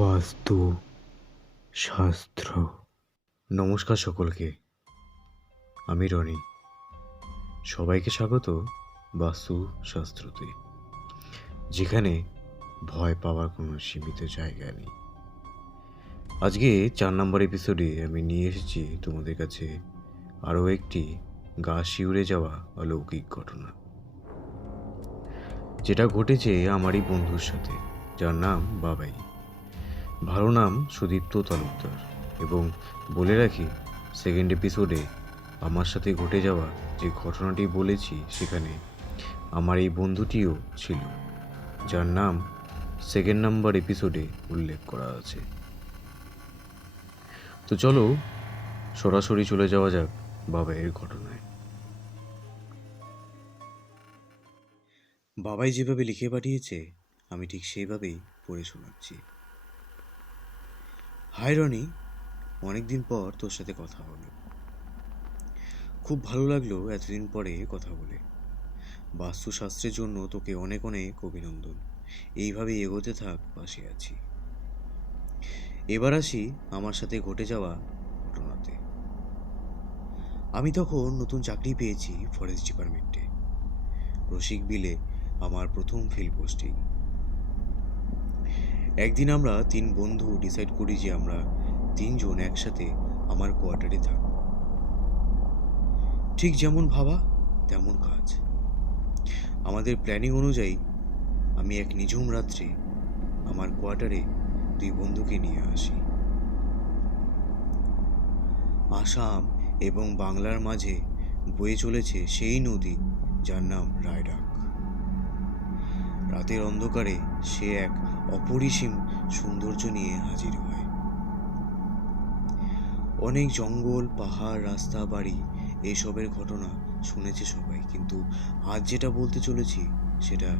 বাস্তু শাস্ত্র। নমস্কার সকলকে, আমি রনি। সবাইকে স্বাগত বাস্তু শাস্ত্রতে, যেখানে ভয় পাওয়ার কোনো সীমিত জায়গা নেই। আজকে 4 নম্বর এপিসোডে আমি নিয়ে এসেছি তোমাদের কাছে আরও একটি গা শিউরে যাওয়া অলৌকিক ঘটনা, যেটা ঘটেছে আমারই বন্ধুর সাথে, যার নাম বাবাই। ভালো নাম সুদীপ্ত তালুকদার। এবং বলে রাখি, সেকেন্ড এপিসোডে আমার সাথে ঘটে যাওয়া যে ঘটনাটি বলেছি, সেখানে আমার এই বন্ধুটিও ছিল, যার নাম সেকেন্ড নাম্বার এপিসোডে উল্লেখ করা আছে। তো চলো সরাসরি চলে যাওয়া যাক বাবাইয়ের ঘটনায়। বাবাই যেভাবে লিখে পাঠিয়েছে, আমি ঠিক সেইভাবেই পড়ে শোনাচ্ছি। হাই রনি, অনেকদিন পর তোর সাথে কথা হলো। খুব ভালো লাগলো এতদিন পরে কথা বলে। বাস্তুশাস্ত্রের জন্য তোকে অনেক অনেক অভিনন্দন। এইভাবেই এগোতে থাক, পাশে আছি। এবার আসি আমার সাথে ঘটে যাওয়া ঘটনাতে। আমি তখন নতুন চাকরি পেয়েছি ফরেস্ট ডিপার্টমেন্টে। রসিক বিলে আমার প্রথম ফিল্ড পোস্টিং। একদিন আমরা 3 বন্ধু ডিসাইড করি যে আমরা 3 জন একসাথে আমার কোয়ার্টারে থাকব। ঠিক যেমন ভাবা তেমন কাজ। আমাদের প্ল্যানিং অনুযায়ী আমি এক নিঝুম রাত্রে আমার কোয়ার্টারে 2 বন্ধুকে নিয়ে আসি। আসাম এবং বাংলার মাঝে বয়ে চলেছে সেই নদী যার নাম রায়ডাক। রাতের অন্ধকারে সে এক অপরিসীম সৌন্দর্য নিয়ে হাজির হয়। অনেক জঙ্গল, পাহাড়, রাস্তা, বাড়ি, এইসবের ঘটনা শুনেছে সবাই, কিন্তু আজ যেটা বলতে চলেছি সেটা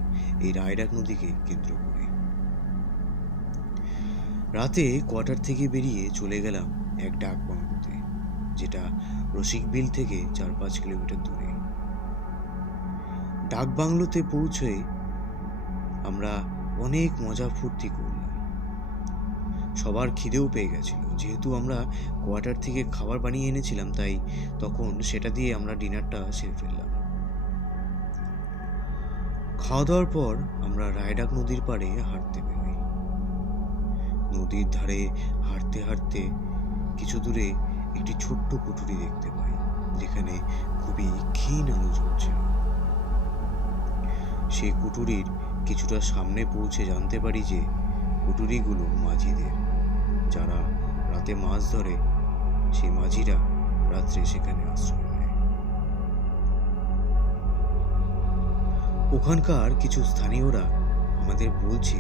এই রায়ডাক নদীকে কেন্দ্র করে। রাতে কোয়ার্টার থেকে বেরিয়ে চলে গেলাম এক ডাক বাংলোতে, যেটা রসিকবিল থেকে 4-5 কিলোমিটার দূরে। ডাক বাংলোতে পৌঁছে আমরা অনেক মজা ফুর্তি করলাম। সবার খিদেও পেয়ে গেছিল। যেহেতু আমরা কোয়ার্টার থেকে খাবার বানিয়ে এনেছিলাম, তাই তখন সেটা দিয়ে আমরা ডিনারটা সেরে ফেললাম। খাওয়া দাওয়ার পর আমরা রায়ডাক নদীর পাড়ে হাঁটতে বেরোই। নদীর ধারে হাঁটতে হাঁটতে কিছু দূরে একটি ছোট্ট কুঠুরি দেখতে পাই, যেখানে খুবই ক্ষীণ আলো জ্বলছিল। সেই কুঠুরির কিছুটা সামনে পৌঁছে জানতে পারি যে কুঠুরিগুলো মাঝিদের, যারা রাতে মাছ ধরে। সেই মাঝিরা রাত্রে সেখানে আশ্রয় নেয়। ওখানকার কিছু স্থানীয়রা আমাদের বলছে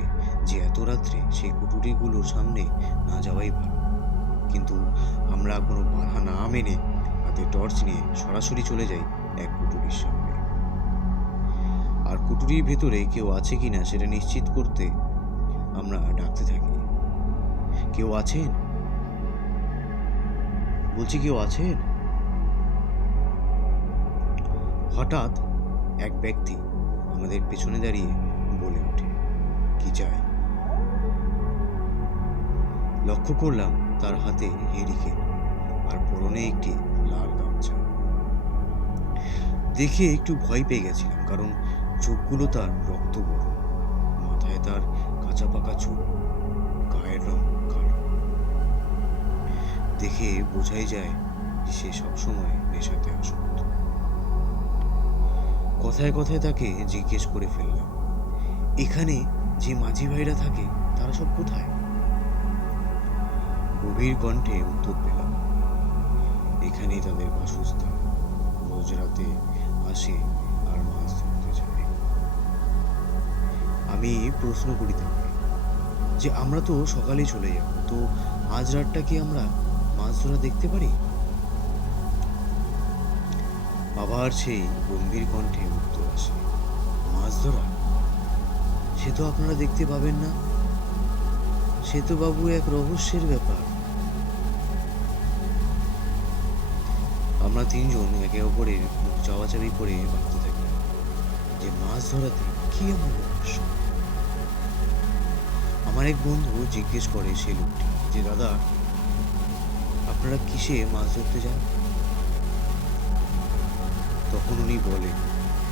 যে এত রাত্রে সেই কুঠুরিগুলোর সামনে না যাওয়াই ভালো, কিন্তু আমরা কোনো বাধা না মেনে হাতে টর্চ নিয়ে সরাসরি চলে যাই এক কুঠুরির সামনে। আর কুঠুরির ভেতরে কেউ আছে কিনা সেটা নিশ্চিত করতে আমরা ডাকতে থাকি, কেউ আছেন? বলছি, কেউ আছেন? হঠাৎ এক ব্যক্তি আমাদের পেছনে দাঁড়িয়ে বলে ওঠে, কি চাই? লক্ষ্য করলাম তার হাতে হেরিকেন আর পরনে একটি লাল গামছা। দেখে একটু ভয় পেয়ে গেছিলাম, কারণ চোখগুলো তার রক্ত বড়, মাথায় তার কাঁচা পাকা চুল, গায়ের রং কালো। দেখে বোঝাই যায় যে সে সবসময় নেশাতে আসক্ত। কথায় কথায় তাকে জিজ্ঞেস করে ফেললাম, এখানে যে মাঝি ভাইরা থাকে তারা সব কোথায়? গভীর কণ্ঠে উত্তর পেলাম, এখানেই তাদের বাসস্থান। রোজ রাতে আসে আর মাছ ধরতে যায়। আমি প্রশ্ন করি তাকে যে আমরা তো সকালেই চলে যাব, তো আজ রাতটা কি আমরা মাছ ধরা দেখতে পারি? আবার সেই গম্ভীর কণ্ঠে উত্তর আসে, মাছ ধরা? সে তো আপনারা দেখতে পাবেন না, সে তো বাবু এক রহস্যের ব্যাপার। আমরা 3 জন একে অপরের মুখ চাওয়াচাবি করে ভাবতে থাকি যে মাছ ধরাতে কি এমন রহস্য। আমার এক বন্ধু জিজ্ঞেস করে সেই লোকটি যে, দাদা, আপনারা কিসে মাছ ধরতে যান? তখন উনি বলেন,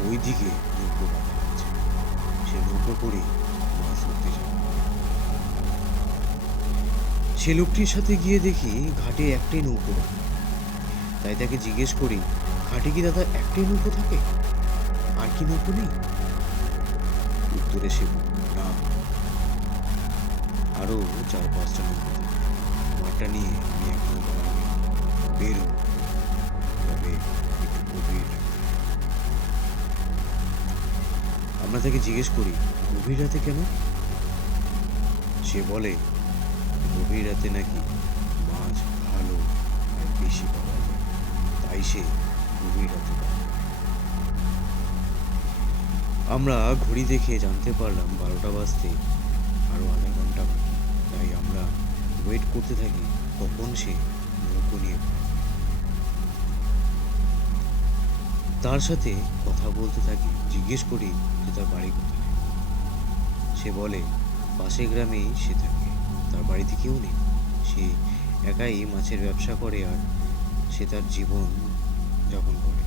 ওই দিকে নৌকো বাঁধা আছে, সে নৌকো করে মাছ ধরতে যান। সে লোকটির সাথে গিয়ে দেখি ঘাটে একটাই নৌকো বাঁধা। তাই তাকে জিজ্ঞেস করি, ঘাটে কি দাদা একটাই নৌকো থাকে, আর কি নৌকো নেই? উত্তরে সে বলল, না, আরো 4-5টা নৌকো থাকে। আমারটা নিয়ে আমি এখনো বেরো, তবে একটু গভীর রাতে। আমরা তাকে জিজ্ঞেস করি, গভীর রাতে কেন? সে বলে, গভীর রাতে নাকি মাছ ভালো আর বেশি পাওয়া যায়, তাই সে গভীর রাতে পায়। আমরা ঘড়ি দেখে জানতে পারলাম 12টা বাজতে আরো আধা ঘন্টা বাকি। তাই আমরা ওয়েট করতে থাকি কখন সে নৌকো নিয়ে পায়। তার সাথে কথা বলতে থাকি, জিজ্ঞেস করি যে তার বাড়ি কোথায়। সে বলে, পাশের গ্রামেই সে থাকে, তার বাড়িতে কেউ নেই, সে একাই মাছের ব্যবসা করে আর সে তার জীবন যাপন করে।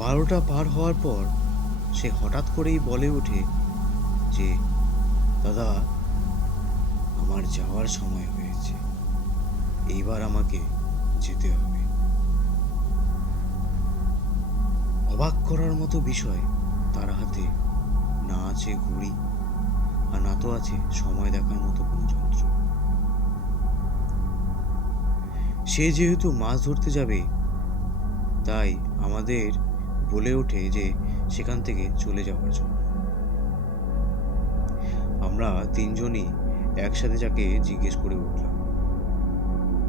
12টা পার হওয়ার পর সে হঠাৎ করেই বলে ওঠে যে, দাদা, আমার যাওয়ার সময় হয়েছে, এইবার আমাকে যেতে হবে। অবাক করার মতো বিষয়, তার হাতে না আছে ঘড়ি আর না তো আছে সময় দেখার মতো কোনো যন্ত্র। সে যেহেতু মাছ ধরতে যাবে, তাই আমাদের বলে ওঠে যে সেখান থেকে চলে যাওয়ার জন্য। আমরা তিনজনই একসাথে যাকে জিজ্ঞেস করে উঠলাম,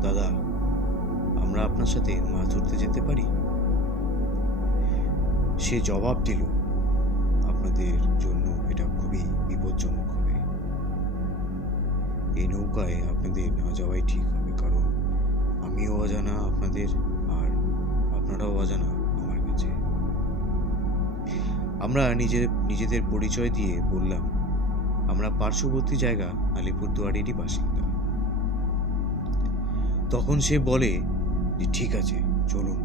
দাদা, আমরা আপনার সাথে মাছ ধরতে যেতে পারি? সে জবাব দিল, আপনাদের জন্য এটা খুবই বিপজ্জনক হবে, এই নৌকায় আপনাদের না যাওয়াই ঠিক হবে, কারণ আমিও অজানা আপনাদের আর আপনারাও অজানা আমার কাছে। আমরা নিজেদের পরিচয় দিয়ে বললাম, আমরা পার্শ্ববর্তী জায়গা আলিপুরদুয়ারেরই বাসিন্দা। তখন সে বলে যে, ঠিক আছে, চলুন,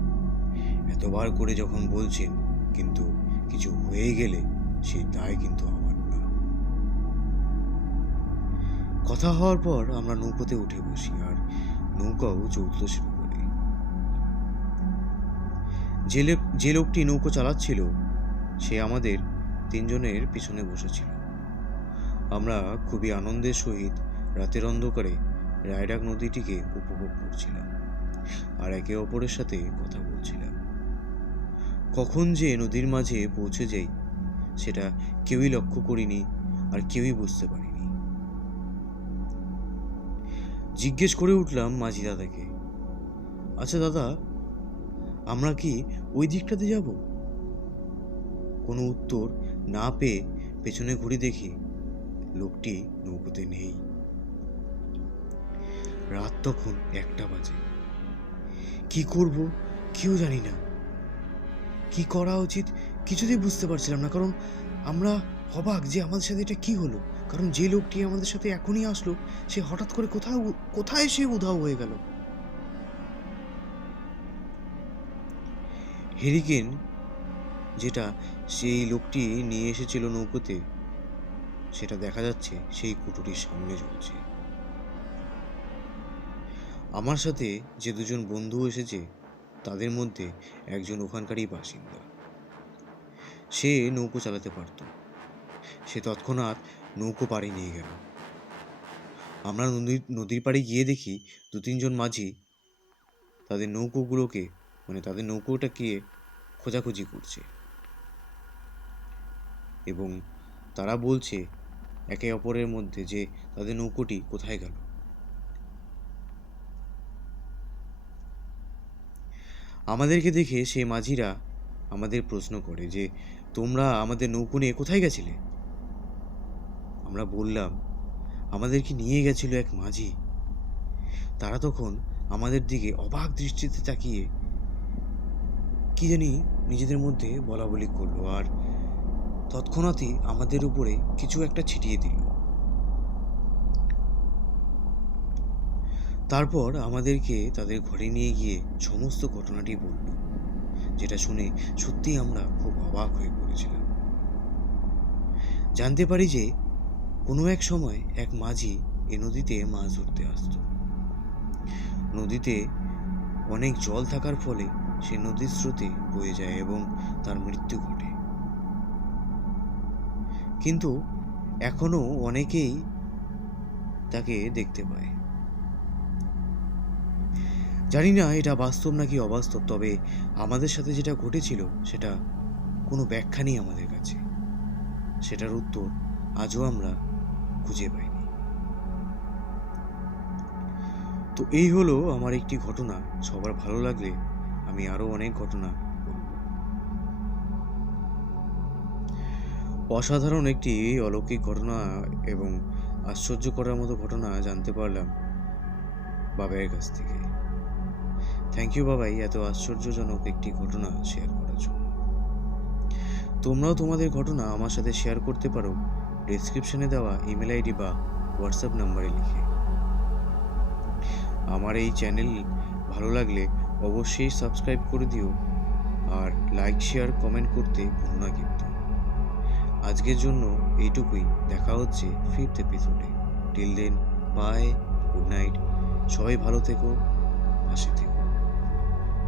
এতবার করে যখন বলছেন, কিন্তু কিছু হয়ে গেলে সেই দায় কিন্তু আমার না। কথা হওয়ার পর আমরা নৌকোতে উঠে বসি আর নৌকাও চলতে শুরু করে। যে লোকটি নৌকো চালাচ্ছিল সে আমাদের তিনজনের পিছনে বসেছিল। আমরা খুবই আনন্দের সহিত রাতের অন্ধকারে রায়ডাক নদীটিকে উপভোগ করছিলাম আর একে অপরের সাথে কথা বলছিলাম। কখন যে নদীর মাঝে পৌঁছে যাই সেটা কেউই লক্ষ্য করিনি আর কেউই বুঝতে পারিনি। জিজ্ঞেস করে উঠলাম মাঝি দাদাকে, আচ্ছা দাদা, আমরা কি ওই দিকটাতে যাব? কোনো উত্তর না পেয়ে পেছনে ঘুরে দেখি লোকটি নৌকোতে নেই। রাত তখন 1টা বাজে। কি করব কেউ জানি না, কি করা উচিত কিছুতেই বুঝতে পারছিলাম না, কারণ আমরা অবাক যে আমাদের সাথে এটা কি হলো। কারণ যে লোকটি আমাদের সাথে এখনই আসলো সে হঠাৎ করে কোথায় সে উধাও হয়ে গেল। হেরিকেন যেটা সেই লোকটি নিয়ে এসেছিল নৌকোতে, সেটা দেখা যাচ্ছে সেই কুঠুরির সামনে জ্বলছে। আমার সাথে যে দুজন বন্ধু এসেছে তাদের মধ্যে একজন ওখানকারই বাসিন্দা। সে নৌকো চালাতে পারত। সে তৎক্ষণাৎ নৌকো পাড়ে নিয়ে গেল। আমরা নদীর পাড়ে গিয়ে দেখি 2-3জন মাঝি তাদের নৌকোগুলোকে, তাদের নৌকোটাকে খোঁজাখুঁজি করছে এবং তারা বলছে একে অপরের মধ্যে যে তাদের নৌকোটি কোথায় গেল। আমাদেরকে দেখে সেই মাঝিরা আমাদের প্রশ্ন করে যে, তোমরা আমাদের নৌকো নিয়ে কোথায় গেছিলে? আমরা বললাম, আমাদেরকে নিয়ে গেছিল এক মাঝি। তারা তখন আমাদের দিকে অবাক দৃষ্টিতে তাকিয়ে কি জানি নিজেদের মধ্যে বলাবলি করলো আর তৎক্ষণাৎই আমাদের উপরে কিছু একটা ছিটিয়ে দিল। তারপর আমাদেরকে তাদের ঘরে নিয়ে গিয়ে সমস্ত ঘটনাটি বলল, যেটা শুনে সত্যিই আমরা খুব অবাক হয়ে পড়েছিলাম। জানতে পারি যে কোনো এক সময় এক মাঝি এ নদীতে মাছ ধরতে আসতো। নদীতে অনেক জল থাকার ফলে সে নদীর স্রোতে বয়ে যায় এবং তার মৃত্যু ঘটে। কিন্তু এখনো অনেকেই তাকে দেখতে পায়। জানি না এটা বাস্তব নাকি অবাস্তব, তবে আমাদের সাথে যেটা ঘটেছিল সেটা কোনো ব্যাখ্যা নেই আমাদের কাছে। সেটার উত্তর আজও আমরা খুঁজে পাইনি। তো এই হলো আমার একটি ঘটনা। সবার ভালো লাগলে আমি আরো অনেক ঘটনা বলবো। অসাধারণ একটি অলৌকিক ঘটনা এবং আশ্চর্য করার মতো ঘটনা জানতে পারলাম বাবাইয়ের কাছ থেকে। থ্যাংক ইউ বাবাই, এত আশ্চর্যজনক একটি ঘটনা শেয়ার করার জন্য। তোমরাও তোমাদের ঘটনা আমার সাথে শেয়ার করতে পারো ডেসক্রিপশনে দেওয়া ইমেল আইডি বা হোয়াটসঅ্যাপ নাম্বারে লিখে। আমার এই চ্যানেল ভালো লাগলে অবশ্যই সাবস্ক্রাইব করে দিও, আর লাইক শেয়ার কমেন্ট করতে ভুলো না কিন্তু। আজকের জন্য এইটুকুই। দেখা হচ্ছে 5th এপিসোডে। Till then, bye, good night. সবাই ভালো থেকো, পাশে থেকো।